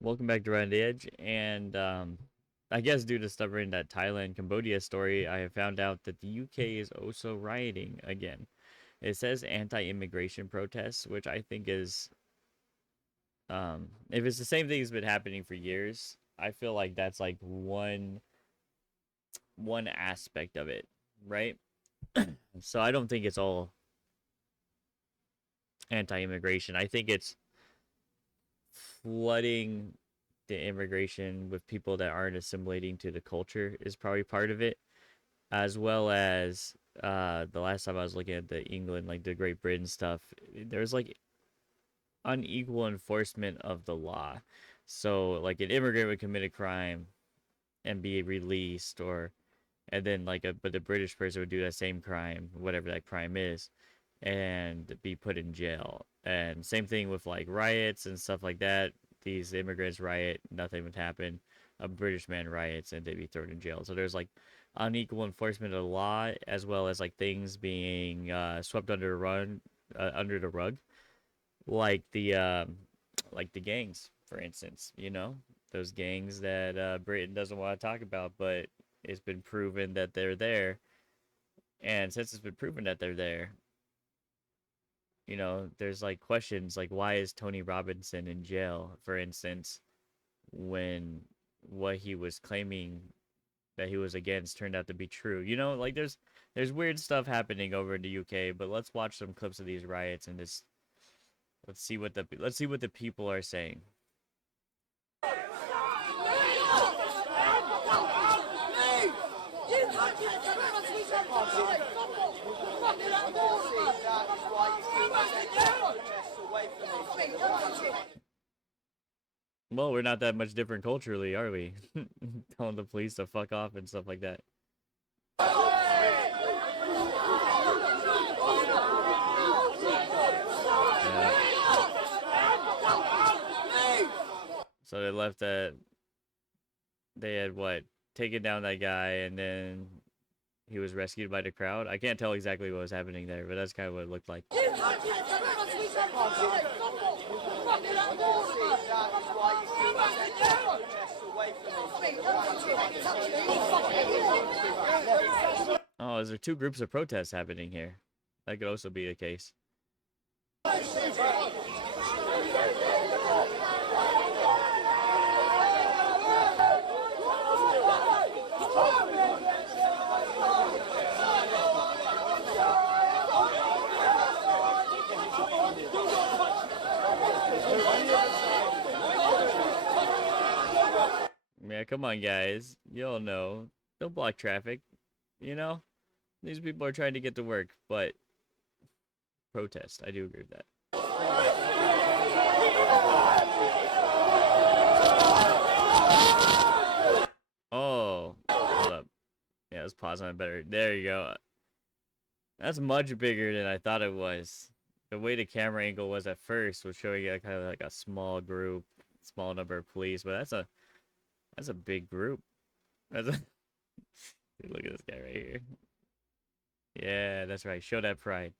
Welcome back to Right the Edge, and I guess due to stubborn that Thailand Cambodia story, I have found out that the UK is also rioting again. It says anti-immigration protests, which I think is, if it's the same thing that's been happening for years, I feel like that's like one aspect of it, right? So I don't think it's all anti-immigration. I think it's flooding the immigration with people that aren't assimilating to the culture is probably part of it, as well as the last time I was looking at the England, like the Great Britain stuff, there's like unequal enforcement of the law. So like an immigrant would commit a crime and be released, or and then but the British person would do that same crime, whatever that crime is, and be put in jail. And same thing with like riots and stuff like that. These immigrants riot, nothing would happen. A British man riots and they'd be thrown in jail. So there's like unequal enforcement of the law, as well as like things being swept under the rug, like the gangs, for instance. Those gangs that Britain doesn't want to talk about, but it's been proven that they're there. And since it's been proven that they're there, there's like questions like, why is Tony Robinson in jail, for instance, when what he was claiming that he was against turned out to be true. Like there's weird stuff happening over in the UK, but let's watch some clips of these riots and just let's see what the people are saying. Well, we're not that much different culturally, are we? Telling the police to fuck off and stuff like that. So they left that. They had what? Taken down that guy, and then he was rescued by the crowd. I can't tell exactly what was happening there, but that's kind of what it looked like. Oh, is there two groups of protests happening here? That could also be the case. Yeah, come on, guys. You all know. Don't block traffic. You know? These people are trying to get to work, but protest. I do agree with that. Oh, hold up. Yeah, let's pause on it better. There you go. That's much bigger than I thought it was. The way the camera angle was at first was showing you kind of like a small group, small number of police, but that's a big group. That's a look at this guy right here. Yeah, that's right. Show that pride.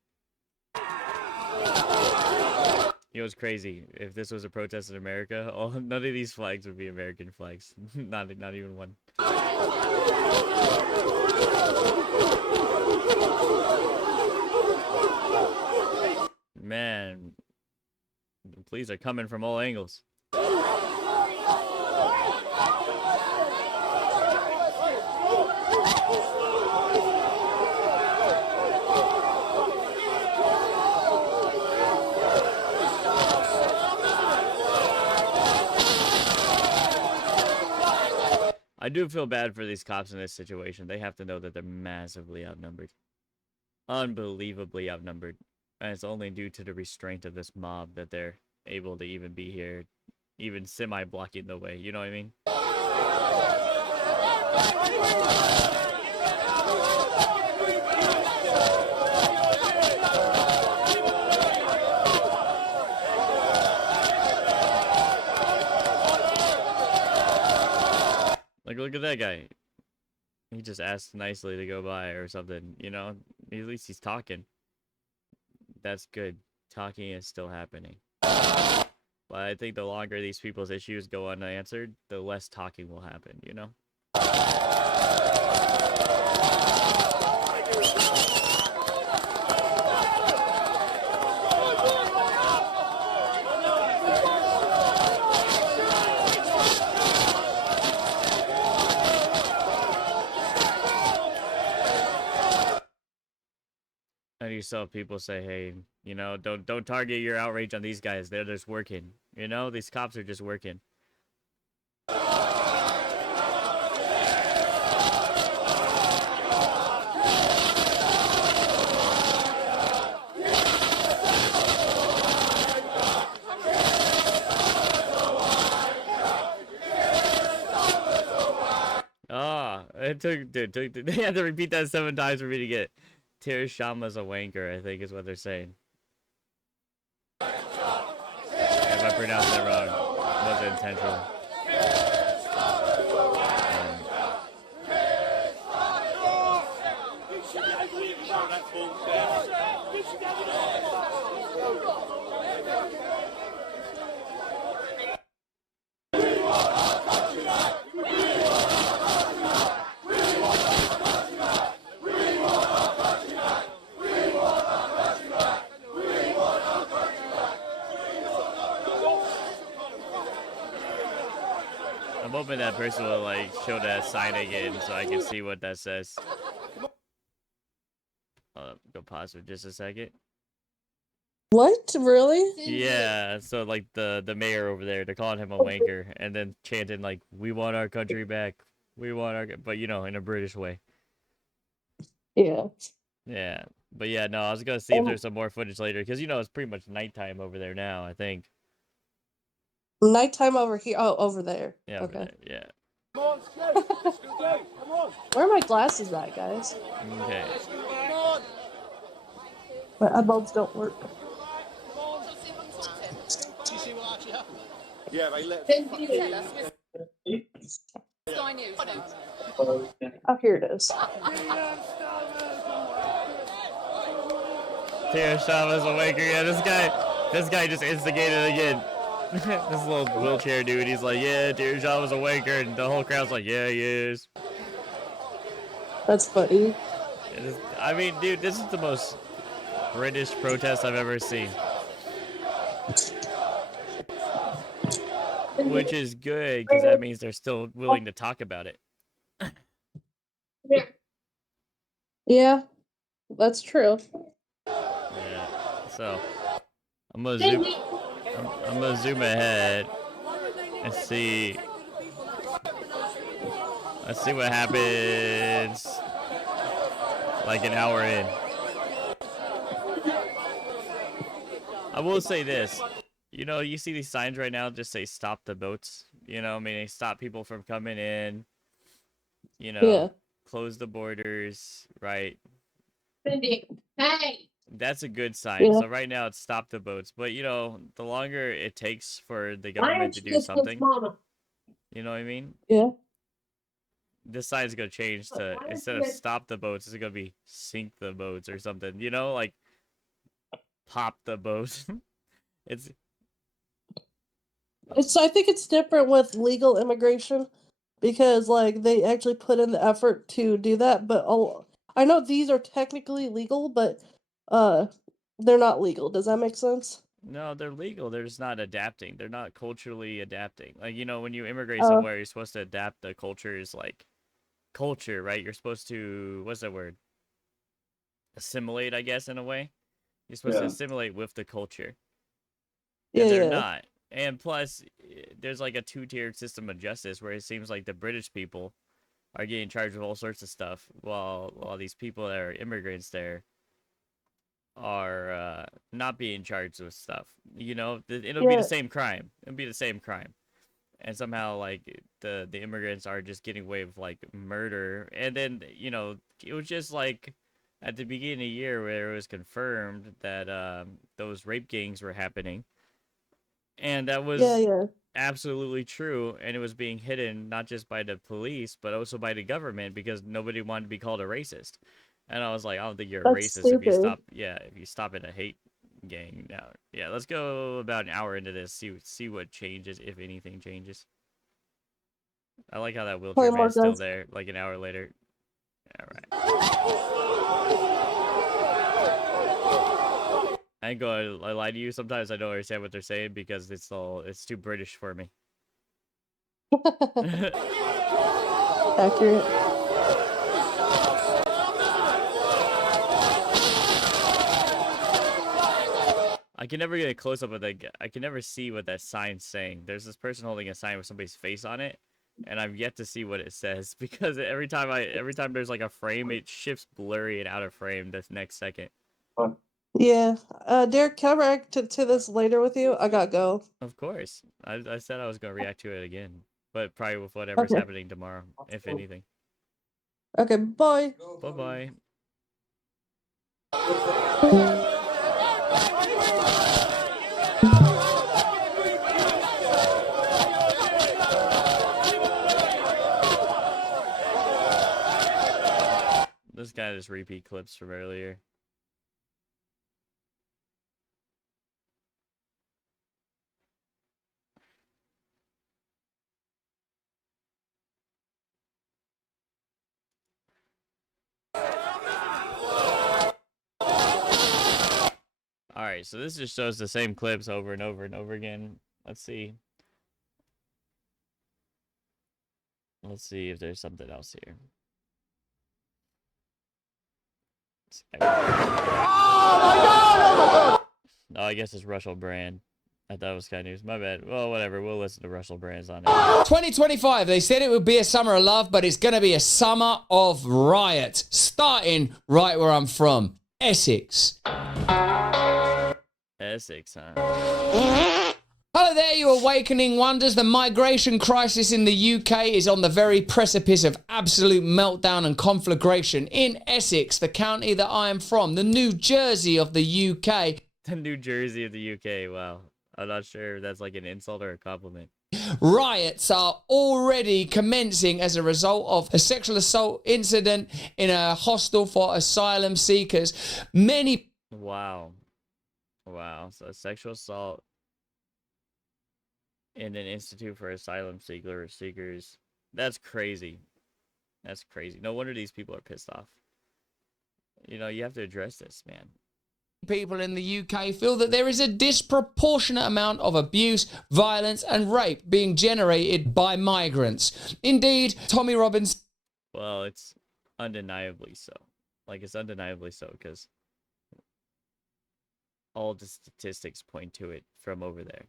You know what's crazy? If this was a protest in America, none of these flags would be American flags. not even one. Man, the police are coming from all angles. I do feel bad for these cops in this situation. They have to know that they're massively outnumbered. Unbelievably outnumbered. And it's only due to the restraint of this mob that they're able to even be here, even semi-blocking the way. You know what I mean? Like, look at that guy. He just asked nicely to go by or something, At least he's talking. That's good. Talking is still happening. But I think the longer these people's issues go unanswered, the less talking will happen, you know? And you saw people say, "Hey, you know, don't target your outrage on these guys. They're just working. You know, these cops are just working." Ah, it took, dude, they had to repeat that 7 times for me to get. Tirashama's a wanker, I think is what they're saying. If I pronounced that wrong, it wasn't intentional. I'm hoping that person will like show that sign again so I can see what that says. Go pause for just a second. What? Really? Yeah, so like the mayor over there, they're calling him a wanker, and then chanting like, "We want our country back. We want our," but you know, in a British way. Yeah. Yeah, but yeah, no, I was gonna see if there's some more footage later, because you know it's pretty much nighttime over there now. I think. Nighttime over here. Oh, over there. Yeah, over Okay. there. Yeah. Where are my glasses at, guys? Okay. My eyeballs don't work. Yeah, they let Sky News. Oh, here it is. Tirashama's a wanker. Yeah, this guy just instigated again. This little wheelchair dude, he's like, "Yeah, Tirashama's a wanker," and the whole crowd's like, "Yeah, he is." That's funny. I mean, dude, this is the most British protest I've ever seen. Which is good, because that means they're still willing to talk about it. Yeah, that's true. Yeah. So, I'm gonna zoom ahead and see. Let's see what happens like an hour in. I will say this. You know, you see these signs right now just say "stop the boats." You know, I mean, they stop people from coming in. You know, Yeah. close the borders, right? Hey. That's a good sign. Yeah. So right now it's stop the boats, but you know, the longer it takes for the Why government aren't to you do just with something, mama? you know what I mean? Yeah. This sign's gonna change But to, why aren't instead you of with stop the boats, it's gonna be sink the boats or something. You know, like pop the boats. It's I think it's different with legal immigration because like they actually put in the effort to do that, but I know these are technically legal, but uh they're not legal. Does that make sense? no, they're legal. They're just not adapting. They're not culturally adapting. Like, you know, when you immigrate Uh somewhere, you're supposed to adapt the culture's like culture, right? You're supposed to, what's that word? Assimilate, I guess, in a way. You're supposed to yeah. assimilate with the culture. Yeah, And they're yeah. not. And plus, there's like a two-tiered system of justice where it seems like the British people are getting charged with all sorts of stuff, while these people that are immigrants there are not being charged with stuff. You know, it'll be the Yeah. same crime. It'll be the same crime, and somehow like the immigrants are just getting away with like murder. And then you know, it was just like at the beginning of the year where it was confirmed that those rape gangs were happening, and that Yeah, was yeah. absolutely true, and it was being hidden not just by the police but also by the government because nobody wanted to be called a racist. And I was like, I don't think you're a That's racist if you stupid. stop, yeah, if you stop at a hate gang now. Yeah, let's go about an hour into this. See what changes, if anything changes. I like how that wheelchair Play more man's still guys. there, like an hour later. All right. I ain't going to lie to you. Sometimes I don't understand what they're saying because it's too British for me. Accurate. I can never get a close up of that. I can never see what that sign's saying. There's this person holding a sign with somebody's face on it, and I've yet to see what it says because every time there's like a frame, it shifts blurry and out of frame the next second. Yeah. Derek, can I react to this later with you? I gotta go. Of course, I said I was gonna react to it again, but probably with whatever's Okay. happening tomorrow, if anything. Okay, bye. Bye bye. This guy just repeat clips from earlier. Alright, so this just shows the same clips over and over and over again. Let's see. Let's see if there's something else here. Oh my god! Oh, I guess it's Russell Brand. I thought it was Sky News. My bad. Well, whatever. We'll listen to Russell Brand's on it. 2025, they said it would be a summer of love, but it's going to be a summer of riot. Starting right where I'm from, Essex. Essex, huh? Hello there, you awakening wonders. The migration crisis in the UK is on the very precipice of absolute meltdown and conflagration. In Essex, the county that I am from, the New Jersey of the UK. The New Jersey of the UK, wow. I'm not sure if that's like an insult or a compliment. Riots are already commencing as a result of a sexual assault incident in a hostel for asylum seekers. Many... Wow. Wow. So sexual assault in an institute for asylum seekers. That's crazy. That's crazy. No wonder these people are pissed off. You know, you have to address this, man. People in the UK feel that there is a disproportionate amount of abuse, violence, and rape being generated by migrants. Indeed, Tommy Robbins... Well, it's undeniably so. Like, it's undeniably so because all the statistics point to it from over there.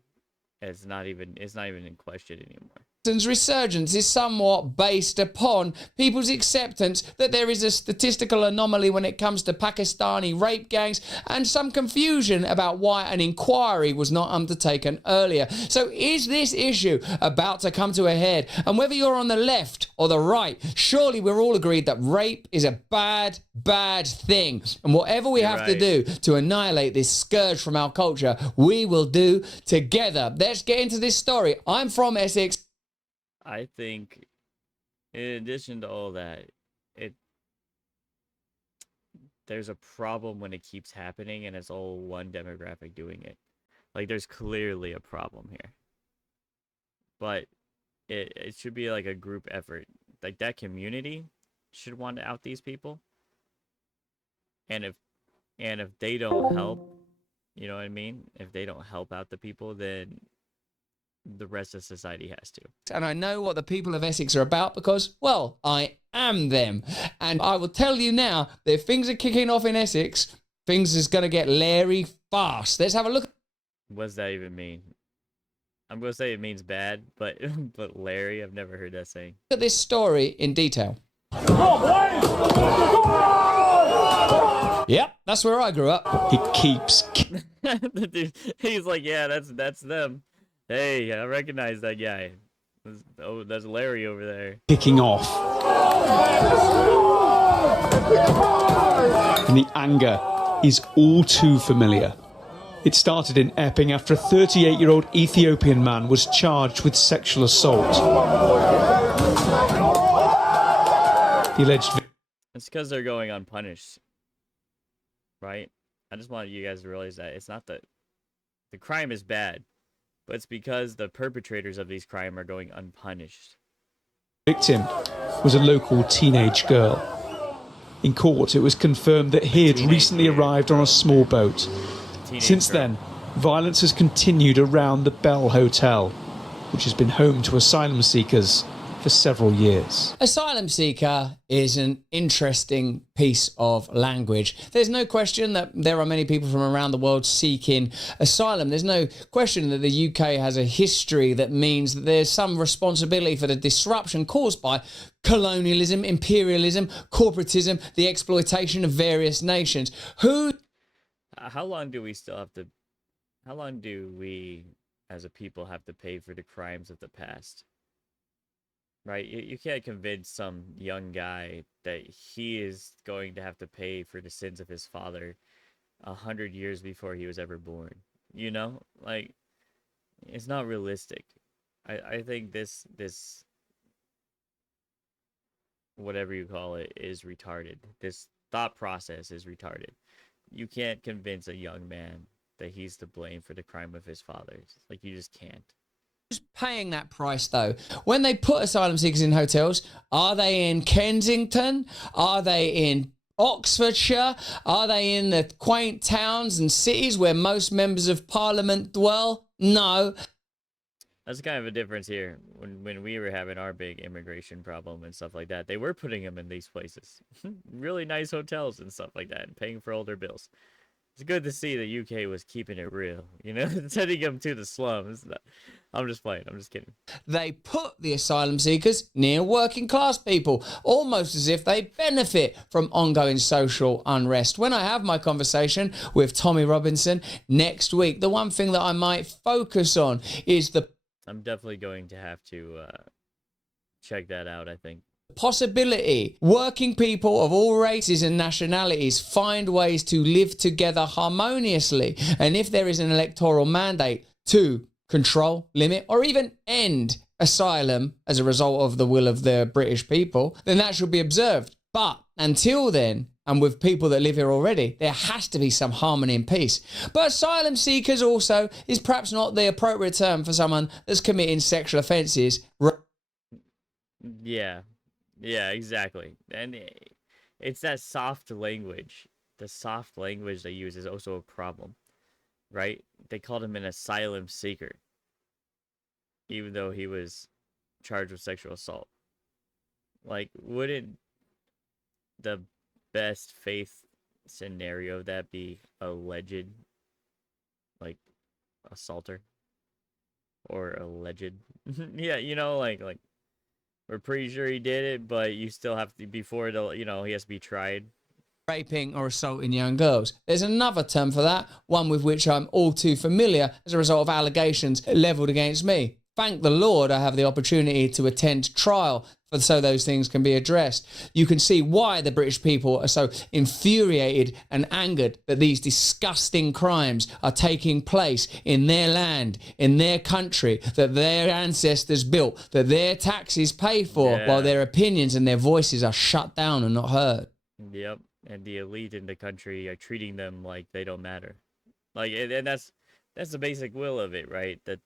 It's not even in question anymore. Resurgence is somewhat based upon people's acceptance that there is a statistical anomaly when it comes to Pakistani rape gangs and some confusion about why an inquiry was not undertaken earlier. So is this issue about to come to a head? And whether you're on the left or the right, surely we're all agreed that rape is a bad, bad thing. And whatever we have to do to annihilate this scourge from our culture, we will do together. Let's get into this story. I'm from Essex. I think, in addition to all that, there's a problem when it keeps happening and it's all one demographic doing it. Like, there's clearly a problem here. But it should be like a group effort. Like, that community should want to out these people. And if they don't help, you know what I mean? If they don't help out the people, then the rest of society has to. And I know what the people of Essex are about because, well, I am them. And I will tell you now that if things are kicking off in Essex, things is going to get Larry fast. Let's have a look. What does that even mean? I'm going to say it means bad, but Larry, I've never heard that saying. Look at this story in detail. Yep, that's where I grew up. He keeps... The dude, he's like, yeah, that's them. Hey, I recognize that guy. Oh, that's Larry over there. Kicking off. And the anger is all too familiar. It started in Epping after a 38-year-old Ethiopian man was charged with sexual assault. The alleged... It's because they're going unpunished. Right? I just want you guys to realize that it's not the crime is bad, but it's because the perpetrators of these crime are going unpunished. Victim was a local teenage girl. In court, it was confirmed that he had recently arrived on a small boat. Since then, violence has continued around the Bell Hotel, which has been home to asylum seekers for several years. Asylum seeker is an interesting piece of language. There's no question that there are many people from around the world seeking asylum. There's no question that the UK has a history that means that there's some responsibility for the disruption caused by colonialism, imperialism, corporatism, the exploitation of various nations. How long do we still have to... How long do we, as a people, have to pay for the crimes of the past? Right? You can't convince some young guy that he is going to have to pay for the sins of his father 100 years before he was ever born. You know? Like, it's not realistic. I think this whatever you call it is retarded. This thought process is retarded. You can't convince a young man that he's to blame for the crime of his fathers. Like, you just can't. Who's paying that price, though? When they put asylum seekers in hotels, are they in Kensington? Are they in Oxfordshire? Are they in the quaint towns and cities where most members of parliament dwell? No. That's kind of a difference here. When we were having our big immigration problem and stuff like that, they were putting them in these places. Really nice hotels and stuff like that, and paying for all their bills. It's good to see the UK was keeping it real, you know, sending them to the slums. I'm just playing. I'm just kidding. They put the asylum seekers near working class people, almost as if they benefit from ongoing social unrest. When I have my conversation with Tommy Robinson next week, the one thing that I might focus on is the... I'm definitely going to have to check that out, I think. Possibility working people of all races and nationalities find ways to live together harmoniously, and if there is an electoral mandate to control, limit, or even end asylum as a result of the will of the British people, then that should be observed. But until then, and with people that live here already, there has to be some harmony and peace. But asylum seekers also is perhaps not the appropriate term for someone that's committing sexual offences. Yeah, exactly. And it's that soft language. The soft language they use is also a problem, right? They called him an asylum seeker, even though he was charged with sexual assault. Like, wouldn't the best faith scenario of that be alleged, like, assaulter? Or alleged? Yeah, you know, like... We're pretty sure he did it, but you still have to, before the, you know, he has to be tried. Raping or assaulting young girls. There's another term for that, one with which I'm all too familiar as a result of allegations levelled against me. Thank the Lord I have the opportunity to attend trial so those things can be addressed. You can see why the British people are so infuriated and angered that these disgusting crimes are taking place in their land, in their country, that their ancestors built, that their taxes pay for, while their opinions and their voices are shut down and not heard. Yep, and the elite in the country are treating them like they don't matter. Like, and that's the basic will of it, right? That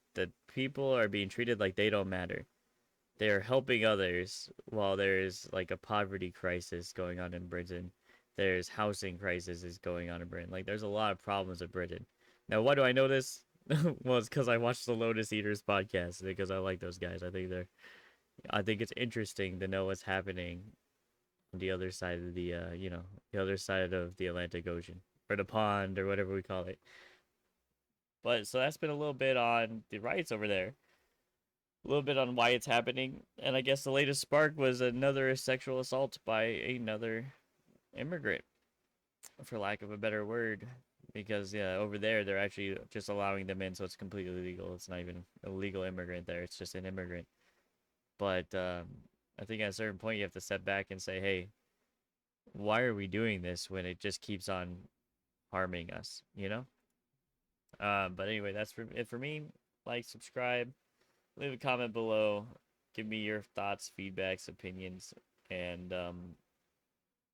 people are being treated like they don't matter. They're helping others while there's like a poverty crisis going on in Britain. There's housing crisis is going on in Britain. Like, there's a lot of problems in Britain. Now, why do I know this? Well, it's because I watched the Lotus Eaters podcast, because I like those guys. I think it's interesting to know what's happening on the other side of the the other side of the Atlantic Ocean, or the pond, or whatever we call it. But so that's been a little bit on the riots over there. A little bit on why it's happening. And I guess the latest spark was another sexual assault by another immigrant, for lack of a better word. Because, yeah, over there, they're actually just allowing them in, so it's completely legal. It's not even a legal immigrant there. It's just an immigrant. But I think at a certain point, you have to step back and say, hey, why are we doing this when it just keeps on harming us, you know? But anyway, that's it for me. Like, subscribe, leave a comment below, give me your thoughts, feedbacks, opinions, and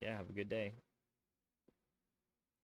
yeah, have a good day.